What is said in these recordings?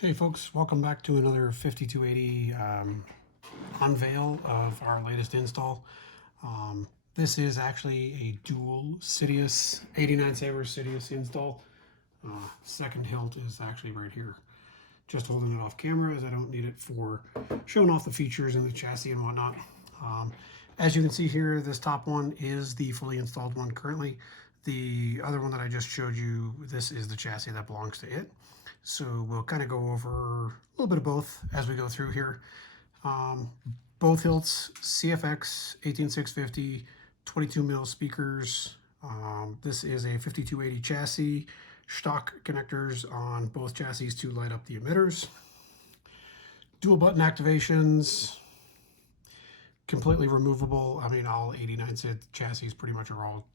Hey folks, welcome back to another 5280 unveil of our latest install. This is actually a dual Sidious 89Sabers Sidious install. Second hilt is actually right here. Just holding it off camera as I don't need it for showing off the features and the chassis and whatnot. As you can see here, this top one is the fully installed one currently. The other one that I just showed you, this is the chassis that belongs to it. So we'll kind of go over a little bit of both as we go through here. Both hilts, CFX 18650, 22 mil speakers. This is a 5280 chassis. Stock connectors on both chassis to light up the emitters. Dual button activations. Completely removable. I mean, all 89 chassis pretty much are all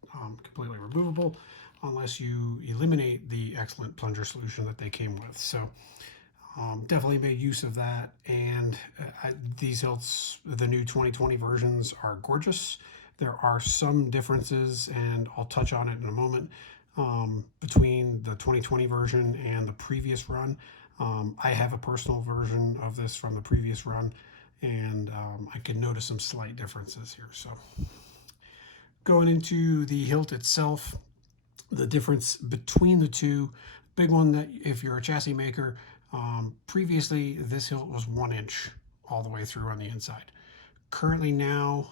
completely removable unless you eliminate the excellent plunger solution that they came with. So definitely made use of that. And these hilts, the new 2020 versions, are gorgeous. There are some differences, and I'll touch on it in a moment, between the 2020 version and the previous run. I have a personal version of this from the previous run, and I can notice some slight differences here. So going into the hilt itself, the difference between the two, big one that if you're a chassis maker, previously this hilt was 1 inch all the way through on the inside. Currently now,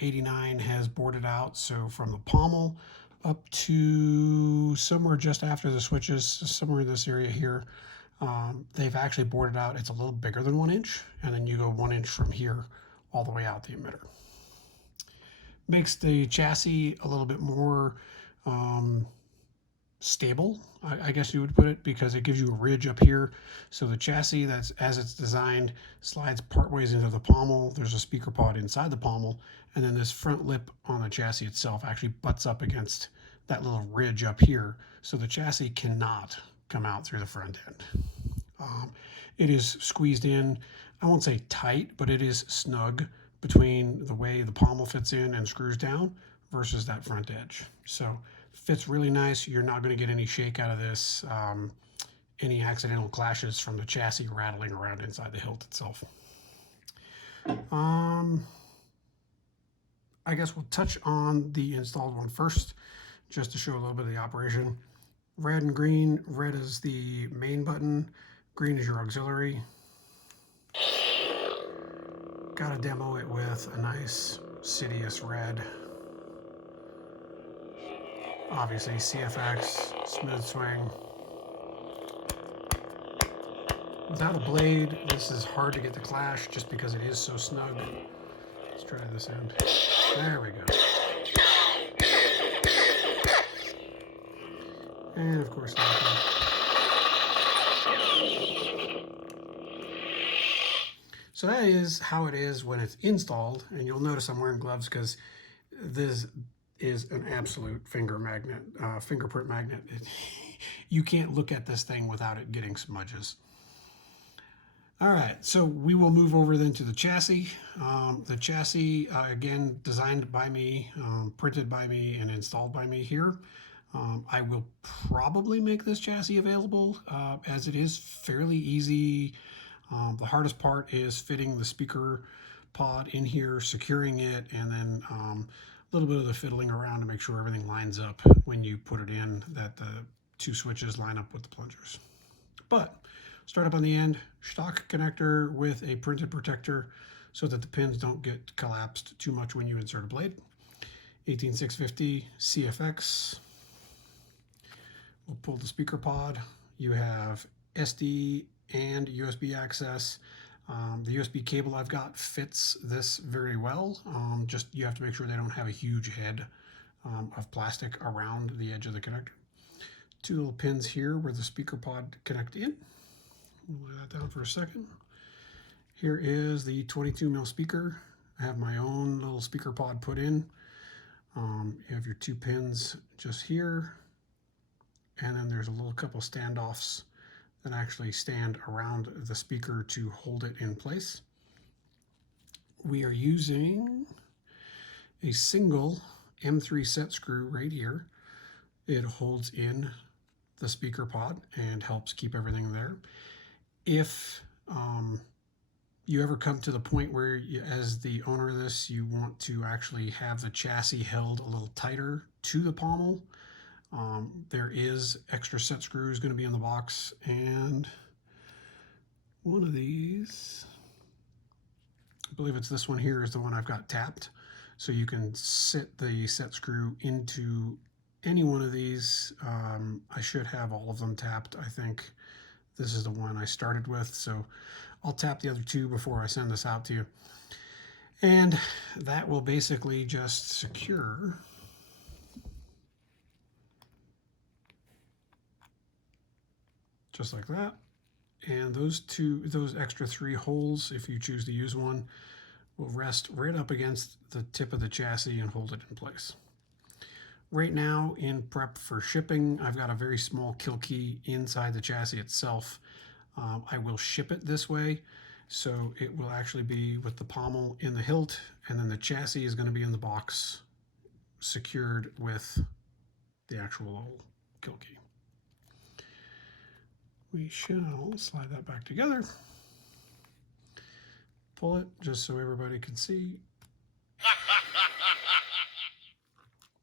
89 has boarded out, so from the pommel up to somewhere just after the switches, somewhere in this area here, they've actually boarded out. It's a little bigger than 1 inch, and then you go 1 inch from here all the way out the emitter. Makes the chassis a little bit more stable, I guess you would put it, because it gives you a ridge up here. So the chassis, that's as it's designed, slides partways into the pommel. There's a speaker pod inside the pommel, and then this front lip on the chassis itself actually butts up against that little ridge up here, so the chassis cannot come out through the front end. It is squeezed in, I won't say tight, but it is snug between the way the pommel fits in and screws down versus that front edge. So fits really nice. You're not going to get any shake out of this, any accidental clashes from the chassis rattling around inside the hilt itself. I guess we'll touch on the installed one first, just to show a little bit of the operation. Red and green. Red is the main button. Green is your auxiliary. Got to demo it with a nice Sidious red. Obviously CFX, smooth swing. Without a blade, this is hard to get the clash just because it is so snug. Let's try this end. There we go. And of course, so that is how it is when it's installed. And you'll notice I'm wearing gloves because this is an absolute fingerprint magnet. You can't look at this thing without it getting smudges. All right, so we will move over then to the chassis. The chassis, again, designed by me, printed by me, and installed by me here. I will probably make this chassis available, as it is fairly easy. The hardest part is fitting the speaker pod in here, securing it, and then a little bit of the fiddling around to make sure everything lines up when you put it in, that the two switches line up with the plungers. But start up on the end, stock connector with a printed protector so that the pins don't get collapsed too much when you insert a blade. 18650 CFX. We'll pull the speaker pod. You have SD and USB access. The USB cable I've got fits this very well. Just you have to make sure they don't have a huge head of plastic around the edge of the connector. Two little pins here where the speaker pod connect in. We'll lay that down for a second. Here is the 22 mil speaker. I have my own little speaker pod put in. You have your two pins just here, and then there's a little couple standoffs that actually stand around the speaker to hold it in place. We are using a single M3 set screw right here. It holds in the speaker pod and helps keep everything there. If you ever come to the point where you, as the owner of this, you want to actually have the chassis held a little tighter to the pommel, there is extra set screws going to be in the box, and one of these, I believe it's this one here, is the one I've got tapped. So you can sit the set screw into any one of these. I should have all of them tapped. I think this is the one I started with, so I'll tap the other two before I send this out to you. And that will basically just secure just like that. And those extra 3 holes, if you choose to use one, will rest right up against the tip of the chassis and hold it in place. Right now, in prep for shipping, I've got a very small kill key inside the chassis itself. I will ship it this way, so it will actually be with the pommel in the hilt, and then the chassis is going to be in the box secured with the actual kill key. We shall slide that back together, pull it just so everybody can see.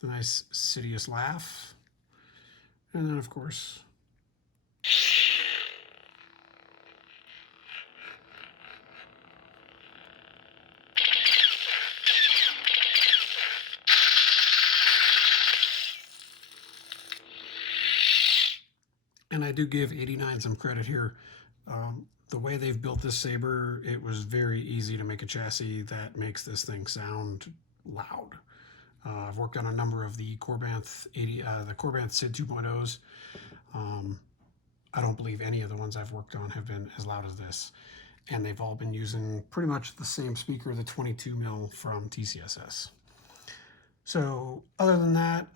The nice Sidious laugh, and then of course and I do give 89 some credit here. The way they've built this saber, it was very easy to make a chassis that makes this thing sound loud. I've worked on a number of the Corbanth Sid 2.0s. I don't believe any of the ones I've worked on have been as loud as this, and they've all been using pretty much the same speaker, the 22 mil from TCSS. So other than that,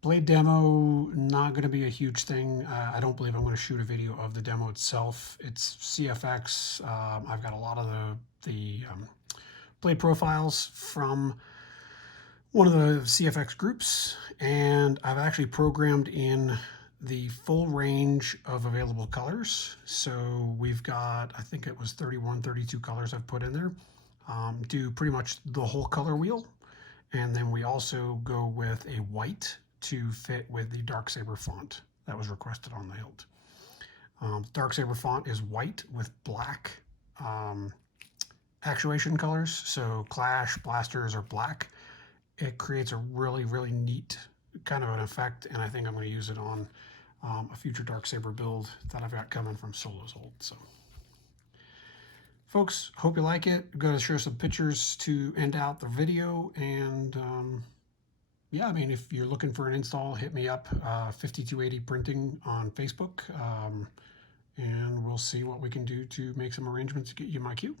blade demo, not going to be a huge thing. I don't believe I'm going to shoot a video of the demo itself. It's CFX. I've got a lot of the blade profiles from one of the CFX groups, and I've actually programmed in the full range of available colors. So we've got, I think it was 31, 32 colors I've put in there. Do pretty much the whole color wheel. And then we also go with a white to fit with the Darksaber font that was requested on the hilt. Darksaber font is white with black actuation colors. So Clash, Blasters are black. It creates a really, really neat kind of an effect, and I think I'm going to use it on a future Darksaber build that I've got coming from Solo's Hold. So, folks, hope you like it. I'm going to share some pictures to end out the video, and yeah, I mean, if you're looking for an install, hit me up, 5280 Printing on Facebook, and we'll see what we can do to make some arrangements to get you my cue.